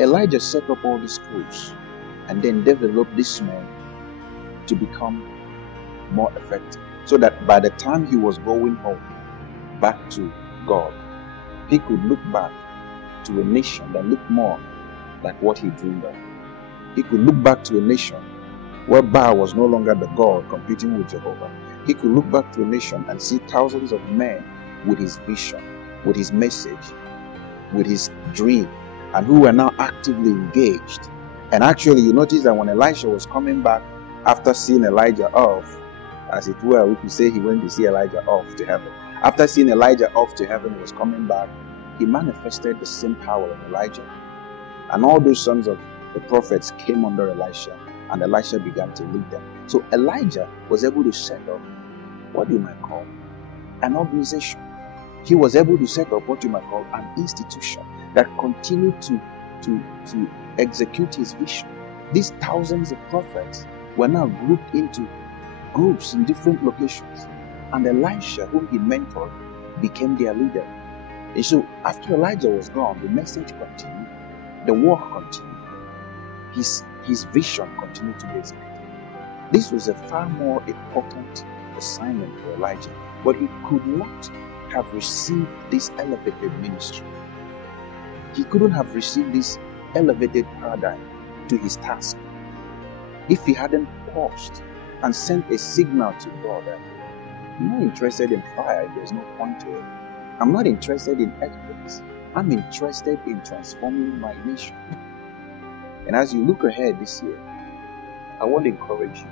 Elijah set up all these schools and then developed this man to become more effective, so that by the time he was going home back to God, he could look back to a nation that looked more like what he dreamed of. He could look back to a nation where Baal was no longer the God competing with Jehovah. He could look back to a nation and see thousands of men with his vision, with his message, with his dream, and who were now actively engaged. And actually, you notice that when Elisha was coming back after seeing Elijah off, as it were, we could say he went to see Elijah off to heaven. After seeing Elijah off to heaven, he was coming back, he manifested the same power of Elijah. And all those sons of the prophets came under Elisha, and Elisha began to lead them. So Elijah was able to set up what you might call an organization. He was able to set up what you might call an institution that continued to execute his vision. These thousands of prophets were now grouped into groups in different locations, and Elisha, whom he mentored, became their leader. And so after Elijah was gone, the message continued, the work continued, his vision continued to be executed. This was a far more important assignment for Elijah, but he could not have received this elevated ministry. He couldn't have received this elevated paradigm to his task if he hadn't paused and sent a signal to God that I'm not interested in fire if there's no point to it. I'm not interested in earthquakes. I'm interested in transforming my nation. And as you look ahead this year, I want to encourage you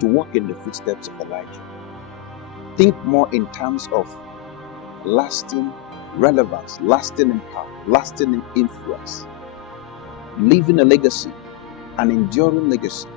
to walk in the footsteps of Elijah. Think more in terms of lasting relevance, lasting impact, lasting influence, leaving a legacy, an enduring legacy